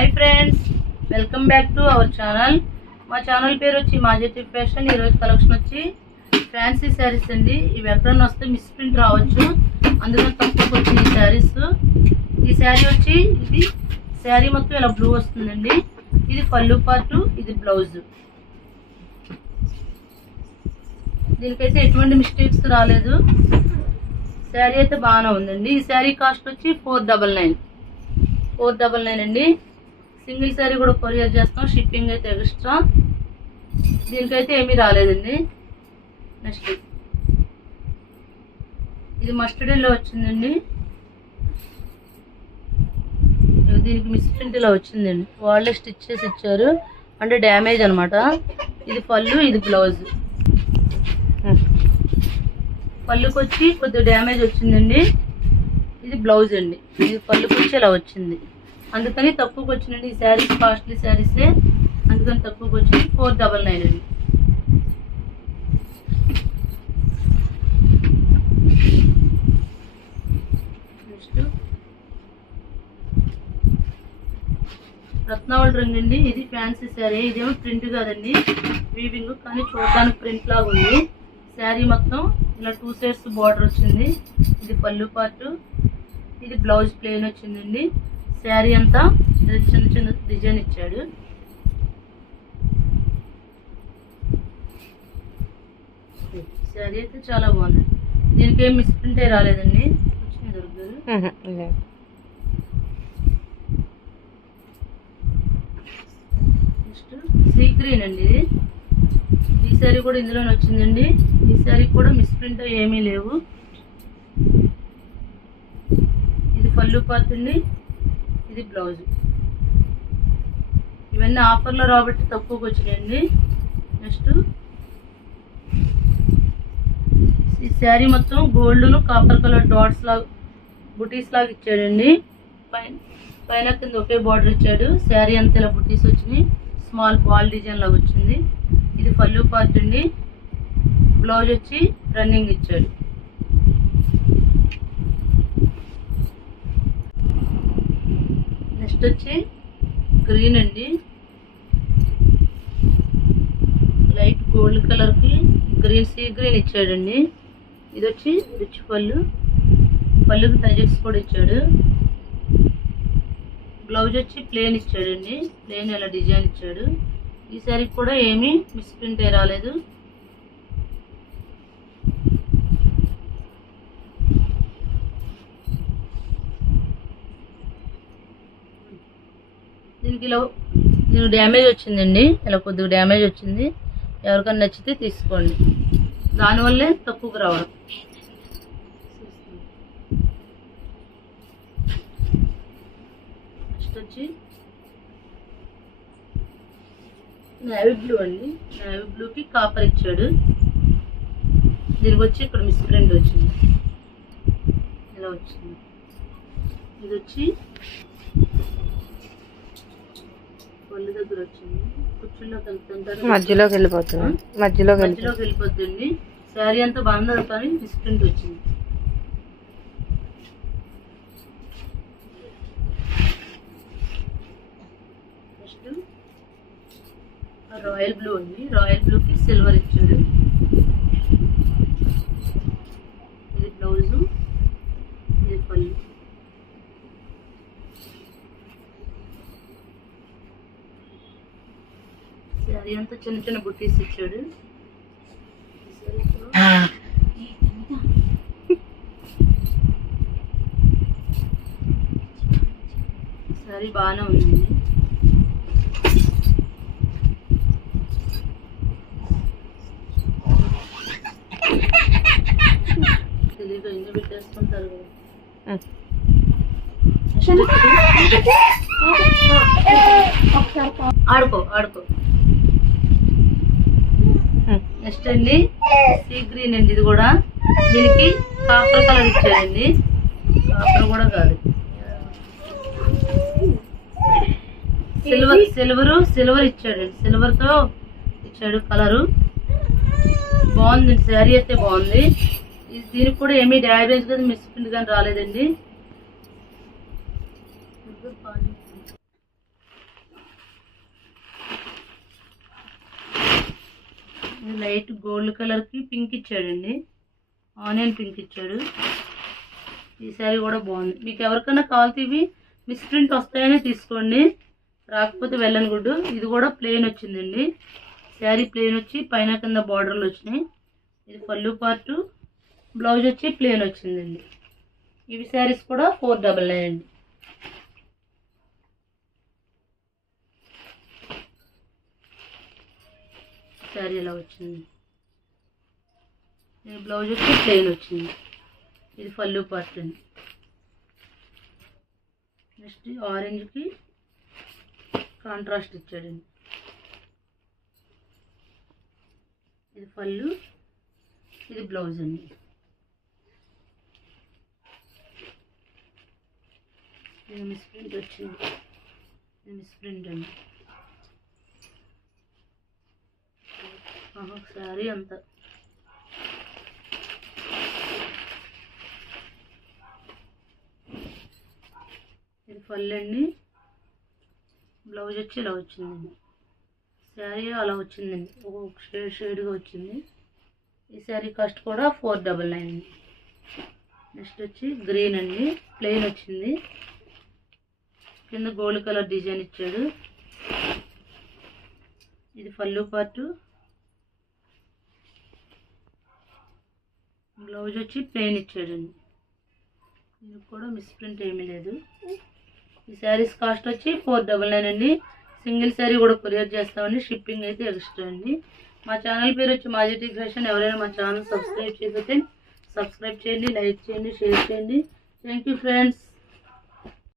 Hi friends, welcome back to our channel. మా channel పేరు వచ్చి మాజెటి ఫ్యాషన్। ఈ రోజు కలెక్షన్ వచ్చి ఫ్యాన్సీ సారీస్ అండి। ఇవి ఎక్కడన్నా వస్తే మిస్ ప్రింట్ రావచ్చు, అందుకని తక్కువకి వచ్చిన ఈ సారీస్। ఈ సారీ వచ్చి ఇది సారీ మొత్తం ఇలా బ్లూ వస్తుందండి। ఇది పళ్ళు పార్ట్, ఇది బ్లౌజ్। దీనికైతే ఎటువంటి మిస్టేక్స్ రాలేదు, సారీ అయితే బాగానే ఉందండి। ఈ సారీ కాస్ట్ వచ్చి 499 అండి। సింగిల్ సారీ కూడా కొరియర్ చేస్తాం, షిప్పింగ్ అయితే ఎక్స్ట్రా। దీనికైతే ఏమీ రాలేదండి। నెక్స్ట్ ఇది మస్టర్డ్ ఎల్లో వచ్చిందండి। దీనికి మిస్ ప్రింట్ ఇలా వచ్చిందండి, వాళ్ళే స్టిచ్ చేసి ఇచ్చారు, అంటే డ్యామేజ్ అనమాట। ఇది పళ్ళు, ఇది బ్లౌజ్। పళ్ళుకి వచ్చి కొద్దిగా డ్యామేజ్ వచ్చిందండి, ఇది బ్లౌజ్ అండి। ఇది పళ్ళుకి వచ్చి ఇలా వచ్చింది, అందుకని తక్కువకి వచ్చినండి। ఈ శారీస్ కాస్ట్లీ శారీసే, అందుకని తక్కువకి వచ్చింది। 499 అండి। నెక్స్ట్ రత్నావళి రంగు అండి, ఇది ఫ్యాన్సీ శారీ। ఇదేమో ప్రింట్ కాదండి, వీవింగ్, కానీ చూడడానికి ప్రింట్ లాగా ఉంది। శారీ మొత్తం ఇలా 2 సైడ్స్ బార్డర్ వచ్చింది। ఇది పళ్ళు పార్ట్, ఇది బ్లౌజ్ ప్లెయిన్ వచ్చిందండి। శారీ అంతా చిన్న చిన్న డిజైన్ ఇచ్చాడు। శారీ అయితే చాలా బాగుంది, దీనికి ఏం మిస్ ప్రింటే రాలేదండి, వచ్చినాయి దొరుకుతుంది। నెక్స్ట్ సీ గ్రీన్ అండి, ఇది ఈ శారీ కూడా ఇందులోనే వచ్చిందండి। ఈ శారీ కూడా మిస్ ప్రింట్ ఏమీ లేవు। ఇది పళ్ళు పార్ట్ అండి, ఇది బ్లౌజ్। ఇవన్నీ ఆఫర్లో రాబట్టి తక్కువకి వచ్చినాయండి। నెక్స్ట్ ఈ శారీ మొత్తం గోల్డ్ను కాపర్ కలర్ డాట్స్ లాగా బుటీస్ లాగా ఇచ్చాడండి। పైన కింద ఒకే బార్డర్ ఇచ్చాడు। శారీ అంతా ఇలా బుటీస్ వచ్చినాయి, స్మాల్ బాల్ డిజైన్ లాగా వచ్చింది। ఇది పళ్ళు పార్ట్ అండి, బ్లౌజ్ వచ్చి రన్నింగ్ ఇచ్చాడు। నెక్స్ట్ వచ్చి గ్రీన్ అండి, లైట్ గోల్డ్ కలర్ కి గ్రీన్ సీ గ్రీన్ ఇచ్చాడండి। ఇది వచ్చి రిచ్ పళ్ళు, పళ్ళుకి టజెస్ కూడా ఇచ్చాడు। బ్లౌజ్ వచ్చి ప్లెయిన్ ఇచ్చాడండి, ప్లెయిన్ ఇలా డిజైన్ ఇచ్చాడు। ఈ సారీకి కూడా ఏమీ మిస్ ప్రింట్ రాలేదు। దీనికి డ్యామేజ్ వచ్చిందండి, ఇలా కొద్దిగా డ్యామేజ్ వచ్చింది। ఎవరికైనా నచ్చితే తీసుకోండి, దానివల్లే తక్కువకు రావడం। నెక్స్ట్ వచ్చి నేవీ బ్లూ అండి, నేవీ బ్లూకి కాపర్ ఇచ్చాడు। దీనికి వచ్చి ఇక్కడ మిస్ ప్రింట్ వచ్చింది, ఇలా వచ్చింది। ఇది వచ్చి పళ్ళు దగ్గర వచ్చింది, కుర్చీలోకి వెళ్తుంటారు, మధ్యలోకి వెళ్ళిపోతుంది। శారీ అంతా బాగుంది, కానీ మిస్ ప్రింట్ వచ్చింది। నెక్స్ట్ రాయల్ బ్లూ అండి, రాయల్ బ్లూకి సిల్వర్ ఇచ్చాడు। ఇది బ్లౌజు, ఇది పళ్ళు। శారీ అంతా చిన్న చిన్న బుట్టీస్ ఇచ్చాడు। శారీ బాగానే ఉందండి। తెలియదు ఎన్ని పెట్టేసుకుంటారు కదా। ఆడుకో నెక్స్ట్ అండి సీ గ్రీన్ అండి, ఇది కూడా దీనికి కాపర్ కలర్ ఇచ్చాడండి, కాపర్ కూడా కాదు, సిల్వర్ ఇచ్చాడండి, సిల్వర్ తో ఇచ్చాడు కలరు। బాగుంది శారీ అయితే బాగుంది। దీనికి కూడా ఏమీ డ్యామేజ్ కానీ మిస్ ప్రింట్ కానీ రాలేదండి। ఇది లైట్ గోల్డ్ కలర్కి పింక్ ఇచ్చాడండి, ఆనియన్ పింక్ ఇచ్చాడు. ఈ శారీ కూడా బాగుంది. మీకు ఎవరికైనా కావాలితే ఇవి మిస్ ప్రింట్ వస్తాయని తీసుకోండి, రాకపోతే వెళ్ళని గుడ్డు. ఇది కూడా ప్లెయిన్ వచ్చిందండి, శారీ ప్లెయిన్ వచ్చి పైన కింద బార్డర్లు వచ్చినాయి. ఇది పళ్ళు పార్టు, బ్లౌజ్ వచ్చి ప్లెయిన్ వచ్చిందండి. ఇవి శారీస్ కూడా 499 అండి. శారీ ఇలా వచ్చింది. ఇది బ్లౌజ్ వచ్చి ప్లెయిన్ వచ్చింది. ఇది పళ్ళు పార్ట్ అండి. నెక్స్ట్ ఆరెంజ్కి కాంట్రాస్ట్ ఇచ్చాడండి. ఇది పళ్ళు, ఇది బ్లౌజ్ అండి. ఇది మిస్ ప్రింట్ వచ్చింది, ఇది మిస్ ప్రింట్ అండి. శారీ అంతా ఇది పళ్ళు అండి, బ్లౌజ్ వచ్చి ఇలా వచ్చిందండి. శారీ అలా వచ్చిందండి, ఒక షేడ్గా వచ్చింది. ఈ శారీ కాస్ట్ కూడా 499 అండి. నెక్స్ట్ వచ్చి గ్రీన్ అండి, ప్లెయిన్ వచ్చింది, కింద గోల్డ్ కలర్ డిజైన్ ఇచ్చాడు. ఇది పళ్ళు పార్టు, బ్లౌజ్ వచ్చి ప్లెయిన్ ఇచ్చాడండి. ఇది కూడా మిస్ ప్రింట్ ఏమీ లేదు. ఈ శారీస్ కాస్ట్ వచ్చి 499 అండి. సింగిల్ శారీ కూడా కొరియర్ చేస్తామండి, షిప్పింగ్ అయితే ఎక్స్ట్రా అండి. మా ఛానల్ పేరు వచ్చి మాజెటీ ఫ్యాషన్. ఎవరైనా మా ఛానల్ సబ్స్క్రైబ్ చేయకపోతే సబ్స్క్రైబ్ చేయండి, లైక్ చేయండి, షేర్ చేయండి. Thank you friends.